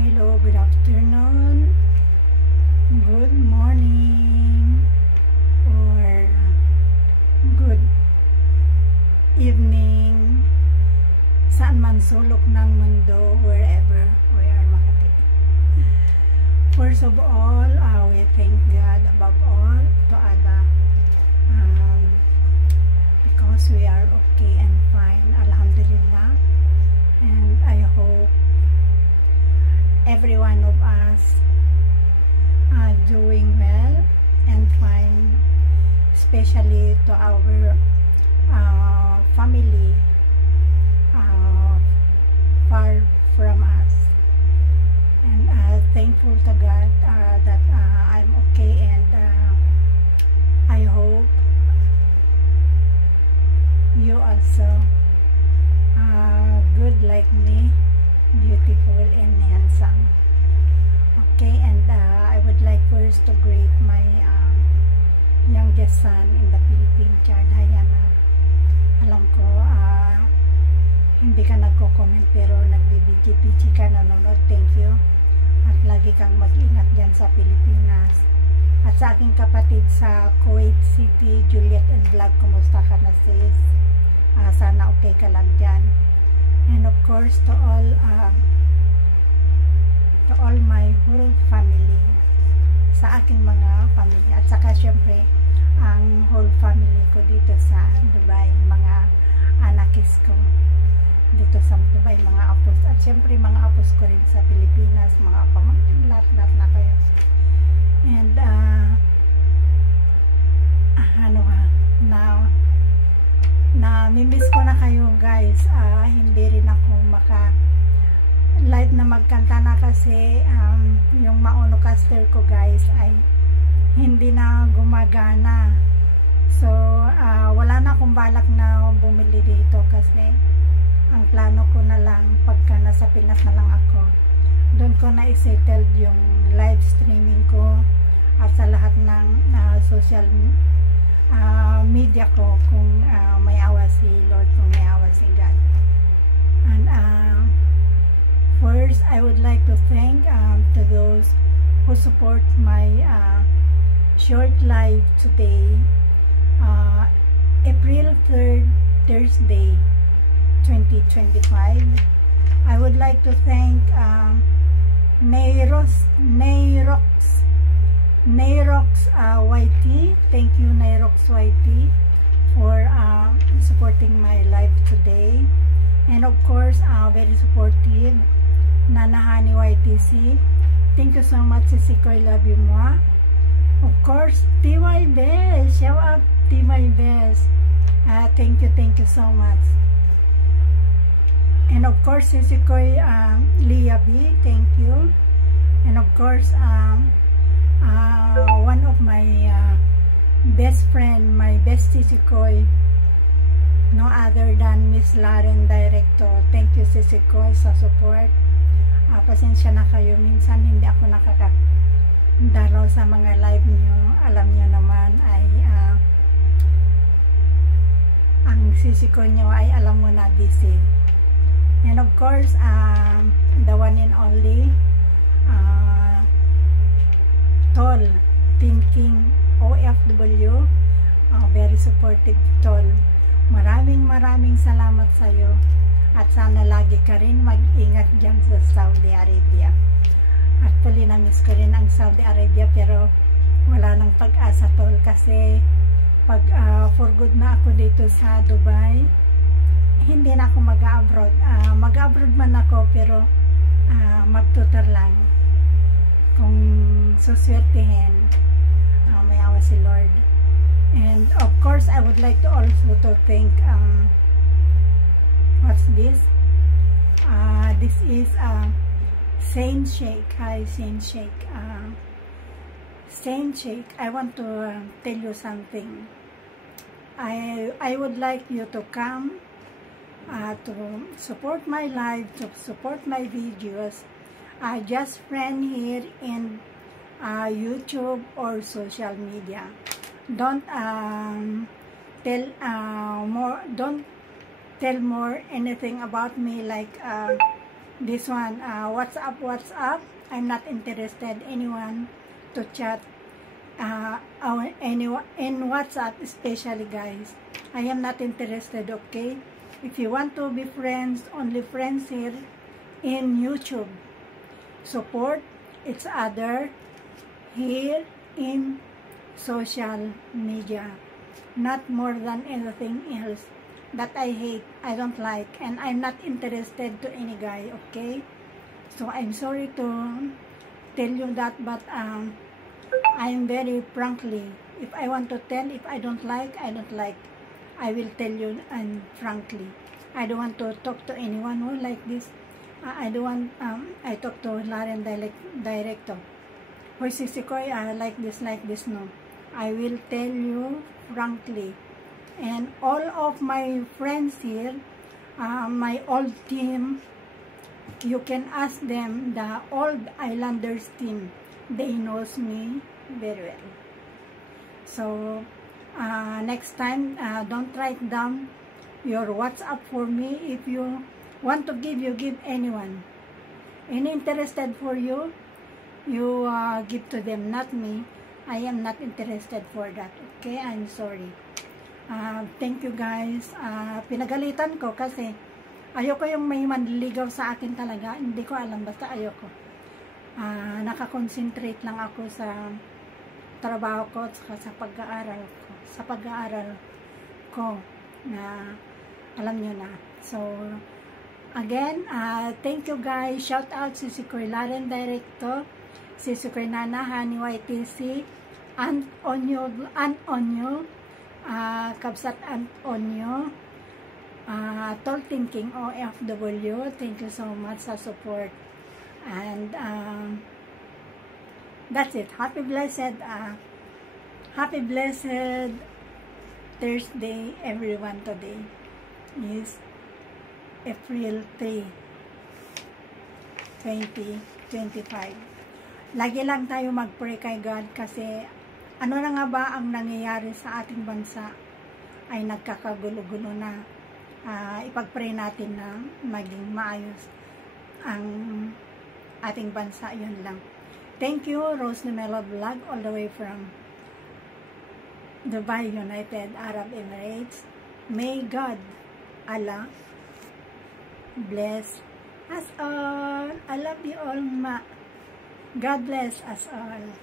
hello, good afternoon, good morning, or good evening, saan man sulok ng mundo, wherever we are Makati. First of all, we thank God above all to Allah, because we are okay and fine, Alhamdulillah, and I hope every one of us are doing well and fine, especially to our family far from us, and thankful to God that I'm okay, and I hope you also good like me, beautiful and handsome. Okay, and I would like first to greet my youngest son in the Philippines, Chad Hayana. Alam ko hindi ka nagko-comment pero nagbibigi-bigi ka, nanonood. Thank you, at lagi kang mag-ingat dyan sa Pilipinas. At sa aking kapatid sa Kuwait City, Juliet and Vlog, kumusta ka na sis? Sana okay ka lang dyan. And of course to all my whole family, sa aking mga pamilya, at saka syempre ang whole family ko dito sa Dubai, mga anakis ko dito sa Dubai, mga apos, at syempre mga apos ko rin sa Pilipinas, mga pamangkin, lahat na kayo. And namimiss ko na kayo guys. Hindi rin ako live na magkanta na kasi yung Maunocaster ko guys ay hindi na gumagana, so wala na akong balak na bumili dito kasi ang plano ko na lang pagka nasa Pinas na lang ako, doon ko na isettle yung live streaming ko at sa lahat ng social media ko, kung may awa si Lord, kung may awa si God. And first I would like to thank to those who support my short live today, April 3rd, Thursday 2025. I would like to thank Nairox YT. Thank you Nairox YT for supporting my live today, and of course very supportive Nanahani YTC. Thank you so much Sisikoy, love you more. Of course TY Best, shout out TY Best, thank you so much. And of course Sisikoy Leah B, thank you. And of course one of my best friend, my best Sisikoy, no other than Miss Laren Director. Thank you Sisikoy sa support. Pasensya na kayo, minsan hindi ako nakakadalaw sa mga live nyo. Alam nyo naman ay ang Sisikoy nyo ay alam mo na busy. And of course the one and only Tol Thinking OFW, very supportive Tol. Maraming salamat sa iyo, at sana lagi ka rin mag-ingat dyan sa Saudi Arabia. Actually na-miss ko rin ang Saudi Arabia, pero wala nang pag-asa Tol, kasi pag for good na ako dito sa Dubai, hindi na ako mag-abroad. Mag-abroad man ako pero mag-tutor lang kung suswertihin. May awa si Lord. And of course I would like to also to thank what's this? This is Saint Sheikh. Hi Saint Sheikh. Saint Sheikh, I want to tell you something. I would like you to come to support my live, to support my videos. Just friend here in YouTube or social media. Don't tell more anything about me, like This one, WhatsApp. I'm not interested anyone to chat anyone in WhatsApp, especially guys. I am not interested, okay? If you want to be friends, only friends here in YouTube. Support each other here in social media. Not more than anything else that I hate, I don't like, and I'm not interested to any guy, okay? So I'm sorry to tell you that, but I'm very frankly, if I want to tell, if I don't like, I don't like. I will tell you, and frankly, I don't want to talk to anyone who like this. I don't want, I talk to Laren director. Hoy Sisikoy, like this, no. I will tell you frankly. And all of my friends here, my old team, you can ask them, the old Islanders team, they knows me very well. So, next time, don't write down your WhatsApp for me. If you want to give, you give anyone. Any interested for you, you give to them, not me. I am not interested for that. Okay, I'm sorry. Thank you guys. Pinagalitan ko kasi ayoko yung may manliligaw sa akin talaga. Hindi ko alam, basta ayoko. Nakakonsentrate lang ako sa trabaho ko at sa pag-aaral ko. Sa pag-aaral ko na alam nyo na. So, again, thank you guys. Shout out si Sikoy Laren Directo, si Sikoy Nana, Hani YTC, Antonio, Kabsat Antonio, Tall Thinking OFW. Thank you so much sa support. And that's it. Happy blessed Thursday, everyone. Today is April 3, 2025. Lagi lang tayo mag-pray kay God kasi ano na nga ba ang nangyayari sa ating bansa ay nagkakagulo-gulo na. Ipag-pray natin na maging maayos ang ating bansa. Yun lang. Thank you, Rose Numelo Vlog, all the way from Dubai, United Arab Emirates. May God, Allah, bless us all. I love you all, ma. God bless us all.